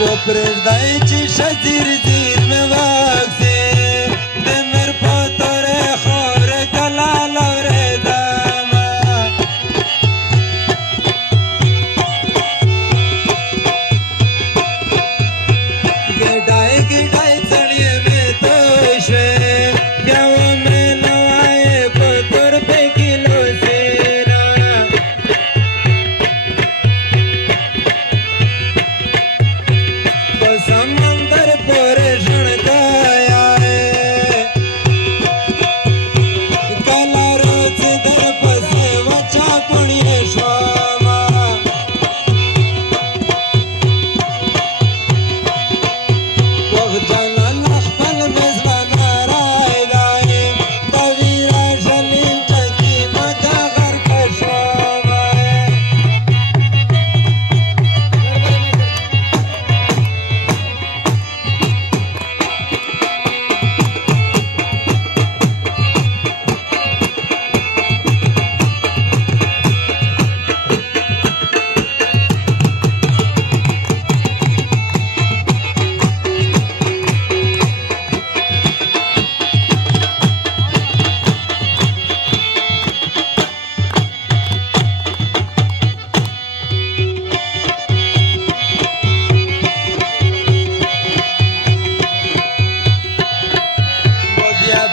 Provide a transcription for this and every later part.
و پرېږدی چې ښه ځیر ځیر مې واغځي د میر په تورې خاورې کله لورېدمه ګډای ګډای څڼې مې توی شوې بیا ومې نه وایې په تور پکې لوسېنه په سمندر پورې ژړګی کله ورځې درپسې وچه پڼې شومه وخجنن خپل مې زړه نری دی د ویره ژلیل ټکي مکه غرقه شومه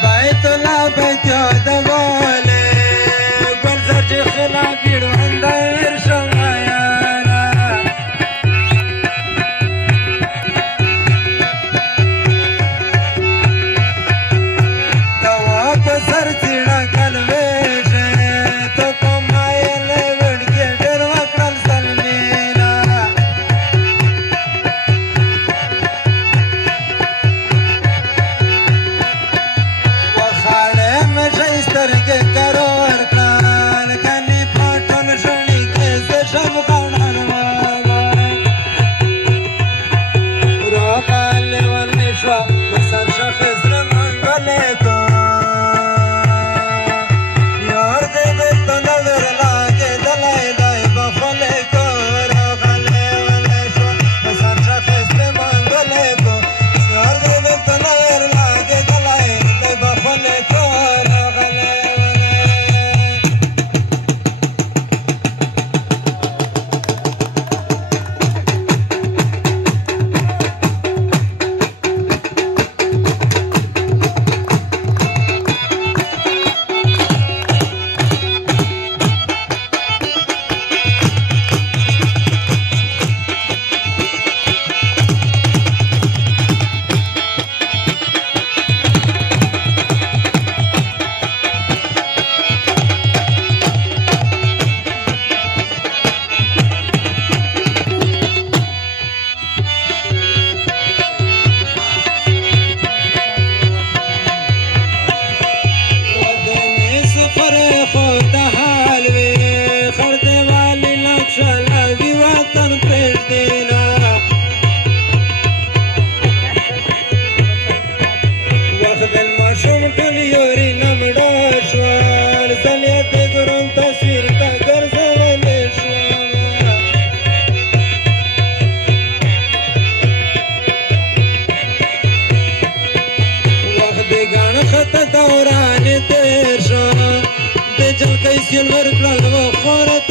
بیت الله بیت یادواله ګلزار چې خلا پیړوند ور شمایانا دوا په سر څیړه کلوېشه ته په مایلې وړکې ډېر وکړل سلمینا سترګې قرار کړل کني پټون ژوندۍ کې زه شم غاړه راغلې ولې شوه په سر شخص منګلې کو یار دې بېرته نه ورلاګېدلی دی بخولې کو راغلې ولې شوه په سر شخص منګلې کو یار دې بېرته نه ورلاګېدلی دی بخولې کو دوران تیر شو د جلکې سیل ورکړل و خورت